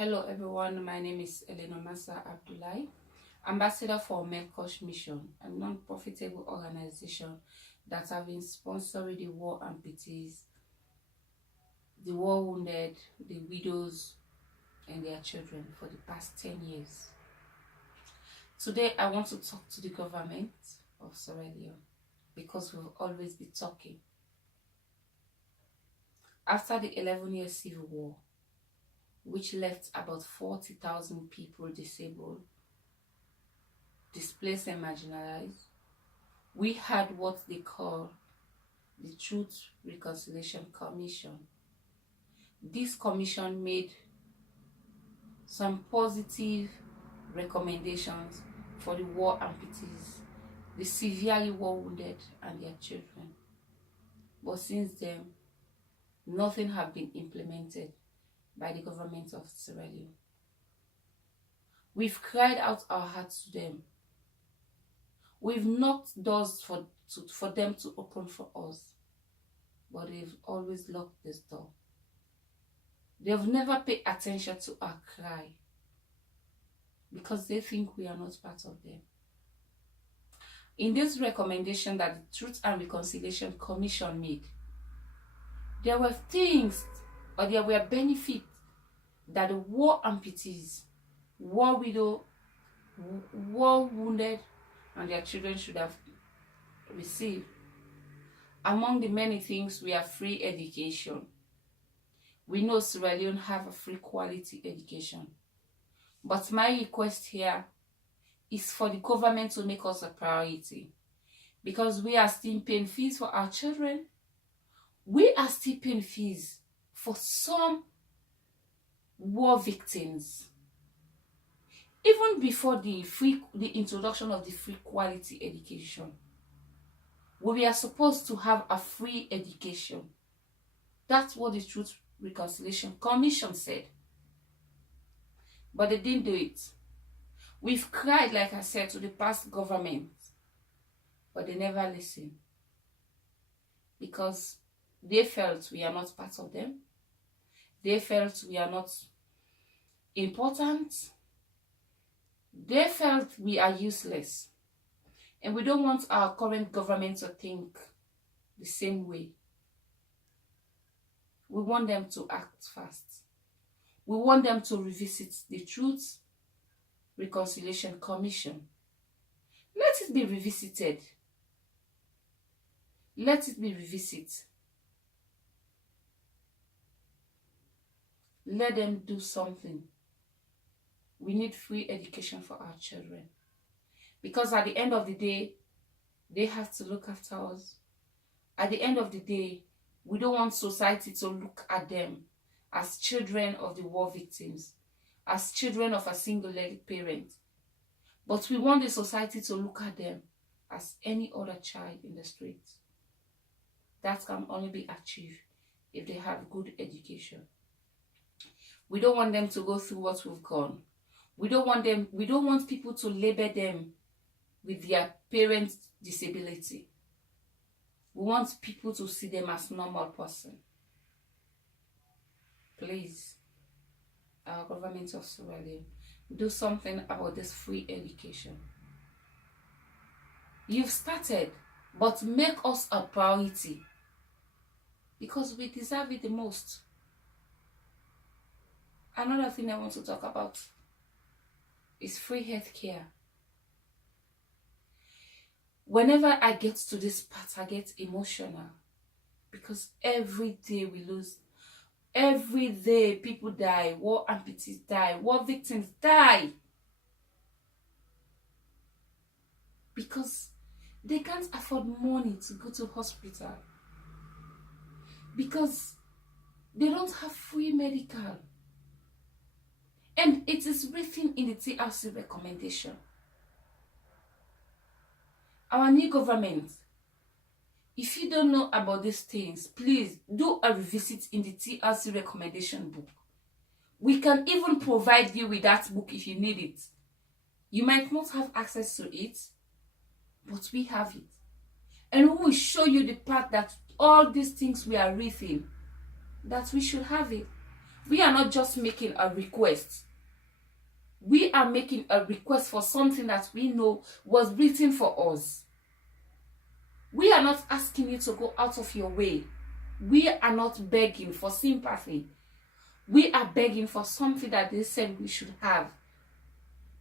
Hello everyone, my name is Eleanor Abdulai, Ambassador for Melqosh Mission, a non-profitable organization that have been sponsoring the war amputees, the war wounded, the widows and their children for the past 10 years. Today I want to talk to the government of Sierra Leone because we've always been talking. After the 11-year civil war, which left about 40,000 people disabled, displaced and marginalized, we had what they call the Truth Reconciliation Commission. This commission made some positive recommendations for the war amputees, the severely war wounded and their children. But since then, nothing has been implemented by the government of Sierra Leone. We've cried out our hearts to them. We've knocked doors for them to open for us, but they've always locked this door. They've never paid attention to our cry because they think we are not part of them. In this recommendation that the Truth and Reconciliation Commission made, there were things or there were benefits that the war amputees, war widow, war wounded, and their children should have received. Among the many things, we have free education. We know Sierra Leone have a free quality education. But my request here is for the government to make us a priority, because we are still paying fees for our children. We are still paying fees for some war victims. Even before the introduction of the free quality education, we are supposed to have a free education. That's what the Truth Reconciliation Commission said. But they didn't do it. We've cried, like I said, to the past government, but they never listened, because they felt we are not part of them. They felt we are not important. They felt we are useless. And we don't want our current government to think the same way. We want them to act fast. We want them to revisit the Truth Reconciliation Commission. Let it be revisited. Let it be revisited. Let them do something. We need free education for our children, because at the end of the day, they have to look after us. At the end of the day, we don't want society to look at them as children of the war victims, as children of a single-legged parent. But we want the society to look at them as any other child in the streets. That can only be achieved if they have good education. We don't want them to go through what we've gone. We don't want people to label them with their parents' disability. We want people to see them as normal person. Please, our government of Sierra Leone, do something about this free education. You've started, but make us a priority, because we deserve it the most. Another thing I want to talk about is free healthcare. Whenever I get to this part, I get emotional, because every day we lose. Every day people die. War amputees die. War victims die. Because they can't afford money to go to hospital. Because they don't have free medical. And it is written in the TRC recommendation. Our new government, if you don't know about these things, please do a revisit in the TRC recommendation book. We can even provide you with that book if you need it. You might not have access to it, but we have it. And we will show you the part that all these things we are written, that we should have it. We are not just making a request. We are making a request for something that we know was written for us. We are not asking you to go out of your way. We are not begging for sympathy. We are begging for something that they said we should have,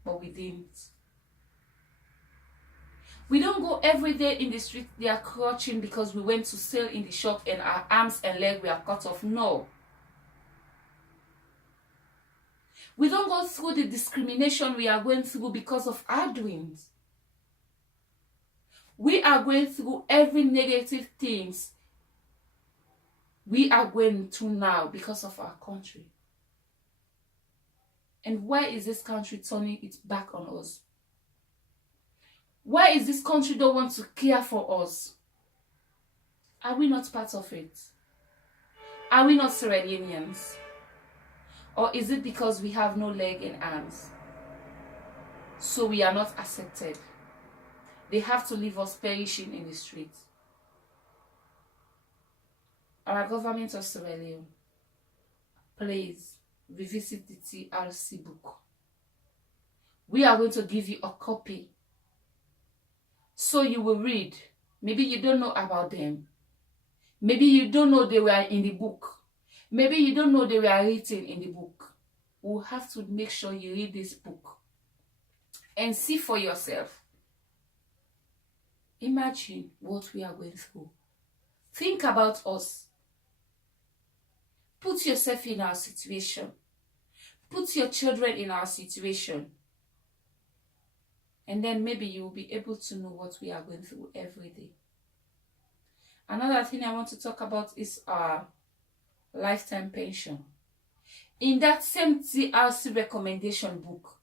but we didn't. We don't go every day in the street, they are crouching because we went to sell in the shop and our arms and legs were cut off. No. We don't go through the discrimination we are going through because of our doings. We are going through every negative things we are going through now because of our country. And why is this country turning its back on us? Why is this country don't want to care for us? Are we not part of it? Are we not Sierra Leoneans? Or is it because we have no leg and arms? So we are not accepted. They have to leave us perishing in the streets. Our government of Sierra Leone, please revisit the TRC book. We are going to give you a copy so you will read. Maybe you don't know about them. Maybe you don't know they were in the book. Maybe you don't know they were written in the book. We'll have to make sure you read this book and see for yourself. Imagine what we are going through. Think about us. Put yourself in our situation. Put your children in our situation. And then maybe you will be able to know what we are going through every day. Another thing I want to talk about is our lifetime pension. In that same TRC recommendation book,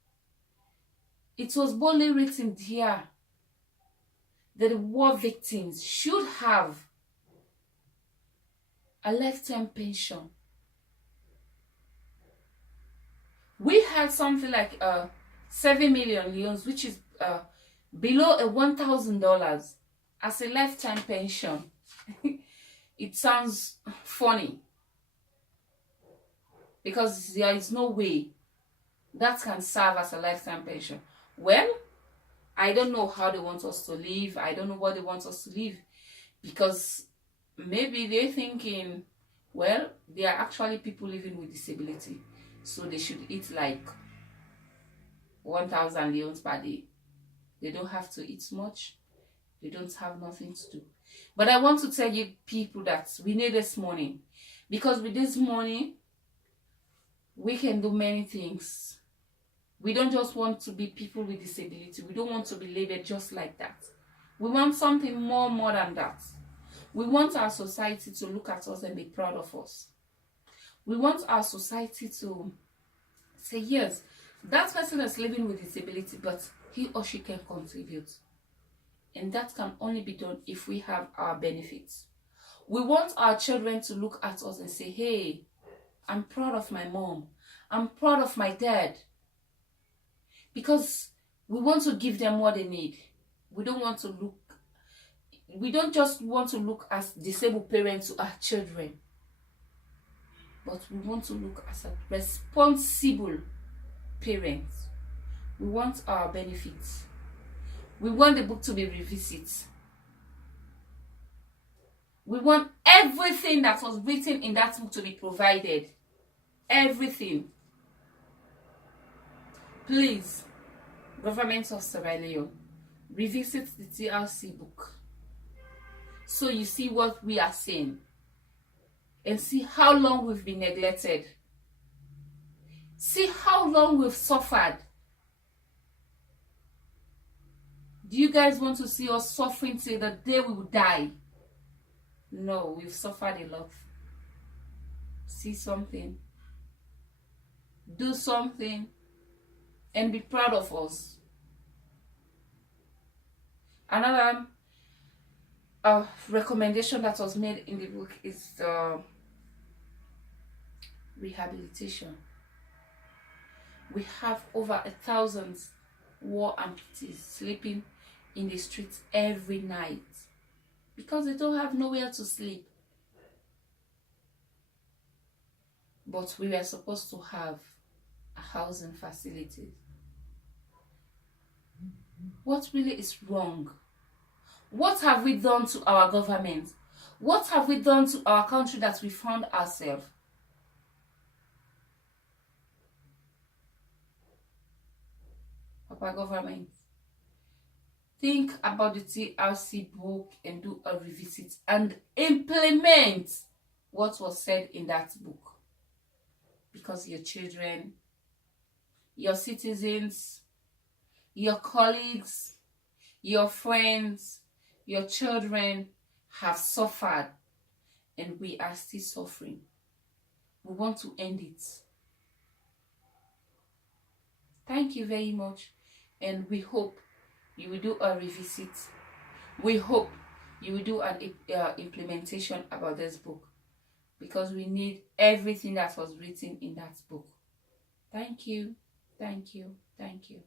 it was boldly written here that the war victims should have a lifetime pension. We had something like 7 million leones, which is below $1,000 as a lifetime pension. It sounds funny because there is no way that can serve as a lifetime pension. Well, I don't know how they want us to live. I don't know what they want us to live, because maybe they're thinking, well, there are actually people living with disability, so they should eat like 1,000 leones per day. They don't have to eat much. They don't have nothing to do. But I want to tell you people that we need this money, because with this money, we can do many things. We don't just want to be people with disability. We don't want to be labeled just like that. We want something more than that. We want our society to look at us and be proud of us. We want our society to say, yes, that person is living with disability, but he or she can contribute. And that can only be done if we have our benefits. We want our children to look at us and say, hey, I'm proud of my mom. I'm proud of my dad. Because we want to give them what they need. We don't just want to look as disabled parents to our children, but we want to look as a responsible parents. We want our benefits. We want the book to be revisited. We want everything that was written in that book to be provided. Everything. Please, Government of Sierra Leone, revisit the TRC book so you see what we are saying and see how long we've been neglected. See how long we've suffered. Do you guys want to see us suffering till the day we will die? No, we've suffered a lot. See something. Do something. And be proud of us. Another recommendation that was made in the book is rehabilitation. We have over 1,000 war amputees sleeping in the streets every night because they don't have nowhere to sleep. but we were supposed to have a housing facilities. What really is wrong? What have we done to our government? What have we done to our country that we found ourselves? Papa government, think about the TRC book and do a revisit and implement what was said in that book. Because your children, your citizens, your colleagues, your friends, your children have suffered and we are still suffering. We want to end it. Thank you very much, and we hope you will do a revisit. We hope you will do an implementation about this book, because we need everything that was written in that book. Thank you, thank you, thank you.